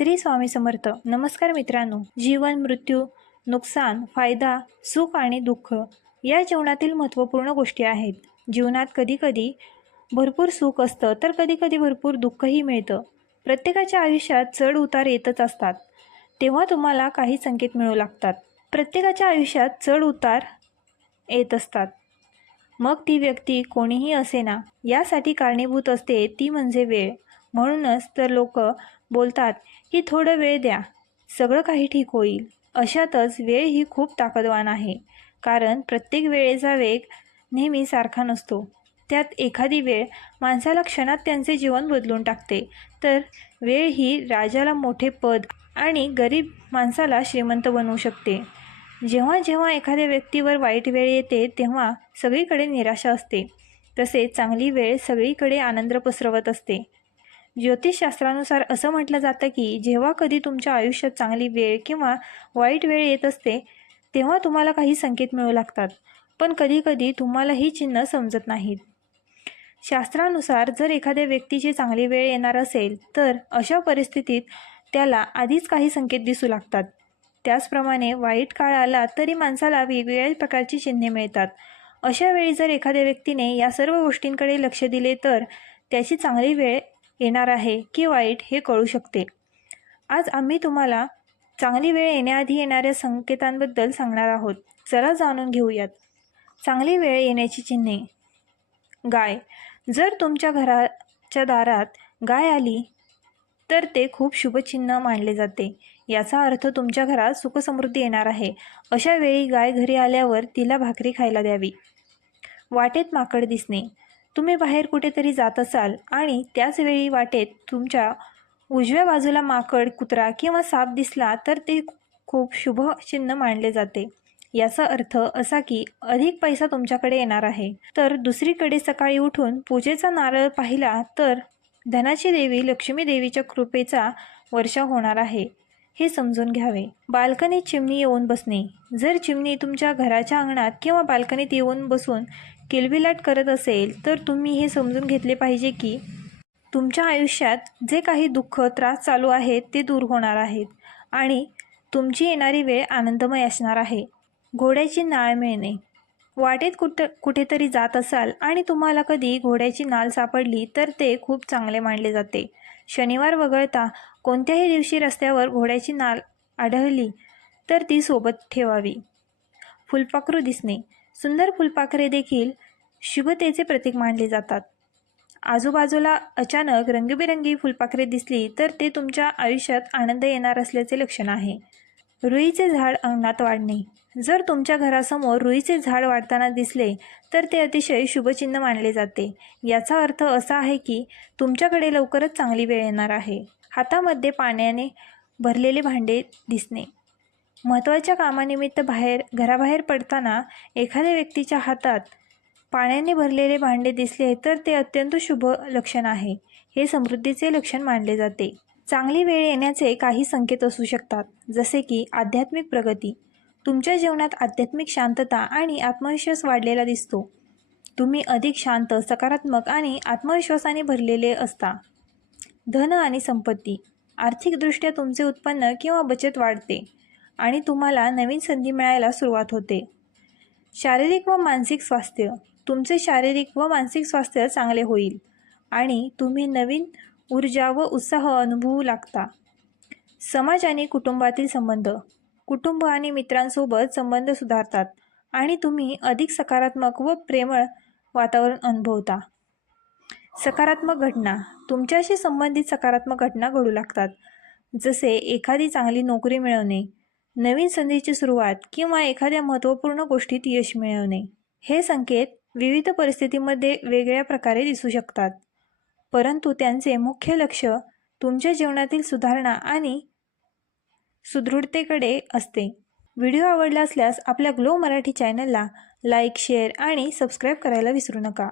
श्री स्वामी समर्थ. नमस्कार मित्रांनो. जीवन मृत्यू नुकसान फायदा सुख आणि दुःख या जीवनातील महत्त्वपूर्ण गोष्टी आहेत. जीवनात कधीकधी भरपूर सुख असतं तर कधीकधी भरपूर दुःखही मिळतं. प्रत्येकाच्या आयुष्यात चढ उतार येतच असतात. तेव्हा तुम्हाला काही संकेत मिळू लागतात. प्रत्येकाच्या आयुष्यात चढ उतार येत असतात. मग ती व्यक्ती कोणीही असेना यासाठी कारणीभूत असते ती म्हणजे वेळ. म्हणूनच तर लोक बोलतात की थोडं वेळ द्या. सगळं काही ठीक होईल. अशातच वेळ ही खूप ताकदवान आहे. कारण प्रत्येक वेळेचा वेग नेहमी सारखा नसतो. त्यात एखादी वेळ माणसाला क्षणात त्यांचे जीवन बदलून टाकते. तर वेळ ही राजाला मोठे पद आणि गरीब माणसाला श्रीमंत बनवू शकते. जेव्हा जेव्हा एखाद्या व्यक्तीवर वाईट वेळ येते तेव्हा सगळीकडे निराशा असते. तसेच चांगली वेळ सगळीकडे आनंद पसरवत असते. ज्योतिषशास्त्रानुसार असं म्हटलं जातं की जेव्हा कधी तुमच्या आयुष्यात चांगली वेळ किंवा वाईट वेळ येत असते तेव्हा तुम्हाला काही संकेत मिळू लागतात. पण कधीकधी तुम्हाला ही चिन्ह समजत नाहीत. शास्त्रानुसार जर एखाद्या व्यक्तीची चांगली वेळ येणार असेल तर अशा परिस्थितीत त्याला आधीच काही संकेत दिसू लागतात. त्याचप्रमाणे वाईट काळ आला तरी माणसाला वेगवेगळ्या प्रकारची चिन्हे मिळतात. अशा वेळी जर एखाद्या व्यक्तीने या सर्व गोष्टींकडे लक्ष दिले तर त्याची चांगली वेळ येणार आहे की वाईट हे कळू शकते. आज आम्ही तुम्हाला चांगली वेळ येण्याआधी येणाऱ्या संकेतांबद्दल सांगणार आहोत. चला जाणून घेऊयात. चांगली वेळ येण्याची चिन्हे. गाय. जर तुमच्या घराच्या दारात गाय आली तर ते खूप शुभचिन्ह मानले जाते. याचा अर्थ तुमच्या घरात सुखसमृद्धी येणार आहे. अशा वेळी गाय घरी आल्यावर तिला भाकरी खायला द्यावी. वाटेत माकड दिसणे. तुम्ही बाहेर कुठेतरी जात असाल आणि त्याच वेळी वाटेत तुमच्या उजव्या बाजूला माकड कुत्रा किंवा साप दिसला तर ते खूप शुभ चिन्ह मानले जाते. याचा अर्थ असा की अधिक पैसा तुमच्याकडे येणार आहे. तर दुसरीकडे सकाळी उठून पूजेचा नारळ पाहिला तर धनाची देवी लक्ष्मी देवीच्या कृपेचा वर्षा होणार आहे. हे समजून घ्यावे. बाल्कनीत चिमणी येऊन बसणे. जर चिमणी तुमच्या घराच्या अंगणात किंवा बाल्कनीत येऊन बसून किलबिलाट करत असेल तर तुम्ही हे समजून घेतले पाहिजे की तुमच्या आयुष्यात जे काही दुःख त्रास चालू आहेत ते दूर होणार आहेत आणि तुमची येणारी वेळ आनंदमय असणार आहे. घोड्याची नाळ मिळणे. वाटेत कुठं कुठेतरी जात असाल आणि तुम्हाला कधी घोड्याची नाल सापडली तर ते खूप चांगले मानले जाते. शनिवार वगळता कोणत्याही दिवशी रस्त्यावर घोड्याची नाल आढळली तर ती सोबत ठेवावी. फुलपाखरू दिसणे. सुंदर फुलपाखरे देखील शुभतेचे प्रतीक मानले जातात. आजूबाजूला अचानक रंगीबेरंगी फुलपाखरे दिसली तर ते तुमच्या आयुष्यात आनंद येणार असल्याचे लक्षण आहे. रुईचे झाड अंगणात वाढणे. जर तुमच्या घरासमोर रुईचे झाड वाढताना दिसले तर ते अतिशय शुभचिन्ह मानले जाते. याचा अर्थ असा आहे की तुमच्याकडे लवकरच चांगली वेळ येणार आहे. हातामध्ये पाण्याने भरलेले भांडे दिसणे. महत्त्वाच्या कामानिमित्त बाहेर घराबाहेर पडताना एखाद्या व्यक्तीच्या हातात पाण्याने भरलेले भांडे दिसले तर ते अत्यंत शुभ लक्षण आहे. हे समृद्धीचे लक्षण मानले जाते. चांगली वेळ येण्याचे काही संकेत असू शकतात जसे की आध्यात्मिक प्रगती. तुमच्या जीवनात आध्यात्मिक शांतता आणि आत्मविश्वास वाढलेला दिसतो. तुम्ही अधिक शांत सकारात्मक आणि आत्मविश्वासाने भरलेले असता. धन आणि संपत्ती. आर्थिकदृष्ट्या तुमचे उत्पन्न किंवा बचत वाढते आणि तुम्हाला नवीन संधी मिळायला सुरुवात होते. शारीरिक व मानसिक स्वास्थ्य. तुमचे शारीरिक व मानसिक स्वास्थ्य चांगले होईल आणि तुम्ही नवीन ऊर्जा व उत्साह अनुभवू लागता. समाज आणि कुटुंबातील संबंध. कुटुंब आणि मित्रांसोबत संबंध सुधारतात आणि तुम्ही अधिक सकारात्मक व प्रेमळ वातावरण अनुभवता. सकारात्मक घटना. तुमच्याशी संबंधित सकारात्मक घटना घडू लागतात. जसे एखादी चांगली नोकरी मिळवणे नवीन संधीची सुरुवात किंवा एखाद्या महत्त्वपूर्ण गोष्टीत यश मिळवणे. हे संकेत विविध परिस्थितीमध्ये वेगळ्या प्रकारे दिसू शकतात. परंतु त्यांचे मुख्य लक्ष तुमच्या जीवनातील सुधारणा आणि सुदृढतेकडे असते. व्हिडिओ आवडला असल्यास आपल्या ग्लो मराठी चॅनलला लाईक शेअर आणि सबस्क्राईब करायला विसरू नका.